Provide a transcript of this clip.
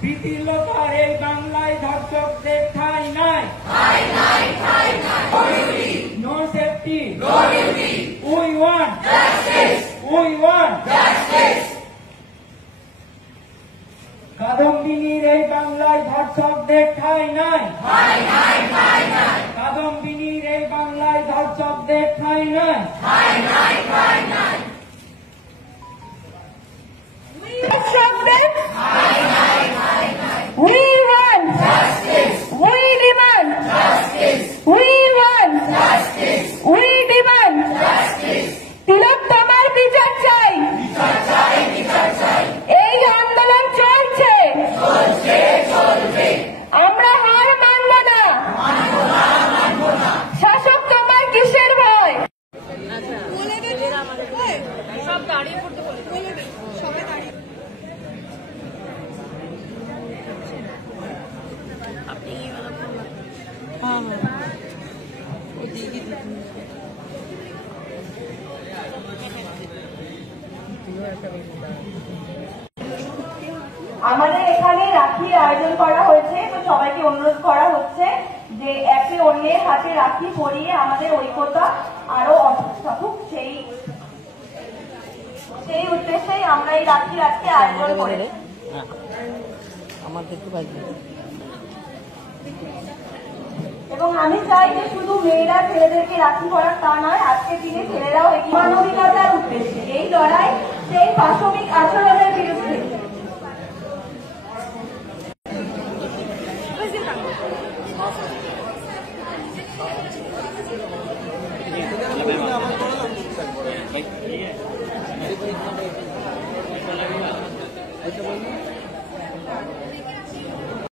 প্রীতিলতার এই বাংলায় ধর্ষকদের ঠাঁই নাই। No safety, we want justice, we want justice. কাদম্বিনীর এই বাংলায় ধর্ষকদের ঠাঁই নাই। কাদম্বিনীর এই বাংলায় ধর্ষকদের ঠাঁই নাই। We want justice. We demand justice. We want justice. We demand justice. তিলোত্তমার বিচার চাই, বিচার চাই, বিচার চাই। এই আন্দোলন চলছে, চলছে, চলবে। আমরা হার মানব না, মানব না, মানব না। শাসক তোমার কিসের ভয়? সব দাঁড়িয়ে পড়তে বলে, সবাই দাঁড়িয়ে। আমাদের এখানে রাখির আয়োজন করা হয়েছে, তো সবাইকে অনুরোধ করা হচ্ছে যে একে অন্যের হাতে রাখি পরিয়ে আমাদের ঐক্যতা আরো অটুট থাকুক। সেই উদ্দেশ্যেই আমরা এই রাখির আজকে আয়োজন করেছি। এবং আমি চাই যে শুধু মেয়েরা ছেলেদেরকে রাখি পরার তা নয়, আজকের দিনে ছেলেরাও মানবিকতার উদ্দেশ্যে এই লড়াই সেই পাশবিক আচরণের বিরুদ্ধে।